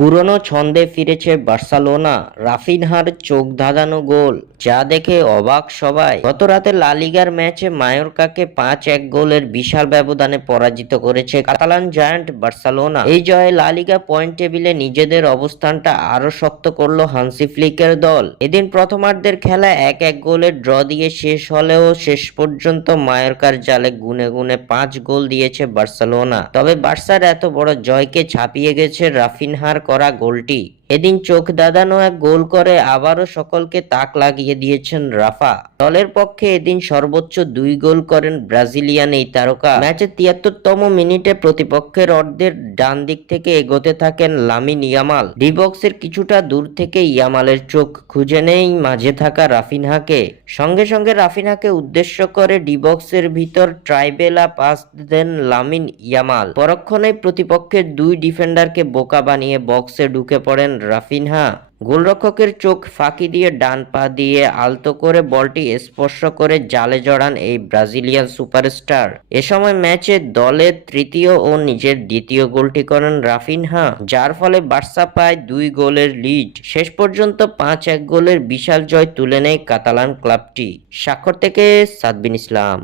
পুরনো ছন্দে ফিরেছে বার্সেলোনা। রাফিনহার চোখ ধাঁধানো গোল, যা দেখে অবাক সবাই। গত রাতে লা লিগার ম্যাচে মায়োর্কাকে 5-1 গোলের বিশাল ব্যবধানে পরাজিত করেছে কাতালান জায়ান্ট বার্সেলোনা। এই জয়ে লা লিগা পয়েন্ট টেবিলে নিজেদের অবস্থানটা আরো শক্ত করলো হান্সি ফ্লিকের দল। এদিন প্রথমার্ধের খেলা 1-1 গোলের ড্র দিয়ে শেষ হলেও শেষ পর্যন্ত মায়োর্কার জালে গুনে গুনে 5 গোল দিয়েছে বার্সেলোনা। তবে বার্সার এত বড় জয়কে ছাপিয়ে গেছে রাফিনহার করা গোলটি। এদিন চোখ ধাঁধানো এক গোল করে আবারও সকলকে তাক লাগিয়ে দিয়েছেন রাফা। দলের পক্ষে এদিন সর্বোচ্চ 2 গোল করেন ব্রাজিলিয়ান এই তারকা। ম্যাচের 73তম মিনিটে প্রতিপক্ষের অর্ধের ডান দিক থেকে এগোতে থাকেন লামিন ইয়ামাল। ডি বক্সের কিছুটা দূর থেকে ইয়ামালের চোখ খুঁজে নেই মাঝে থাকা রাফিনহাকে। সঙ্গে সঙ্গে রাফিনহাকে উদ্দেশ্য করে ডি বক্সের ভিতর ট্রাইবেলা পাস দেন লামিন ইয়ামাল। পরক্ষণেই প্রতিপক্ষের 2 ডিফেন্ডারকে বোকা বানিয়ে বক্সে ঢুকে পড়েন রাফিনহা। গোলরক্ষকের চোখ ফাঁকি দিয়ে ডান পা দিয়ে আলতো করে বলটি স্পর্শ করে জালে জড়ান এই ব্রাজিলিয়ান সুপারস্টার। এ সময় ম্যাচে দলের তৃতীয় ও নিজের দ্বিতীয় গোলটি করেন রাফিনহা, যার ফলে বার্সা পায় 2 গোলের লিড। শেষ পর্যন্ত 5-1 গোলের বিশাল জয় তুলে নেয় কাতালান ক্লাবটি। স্বাক্ষর থেকে সাদবিন ইসলাম।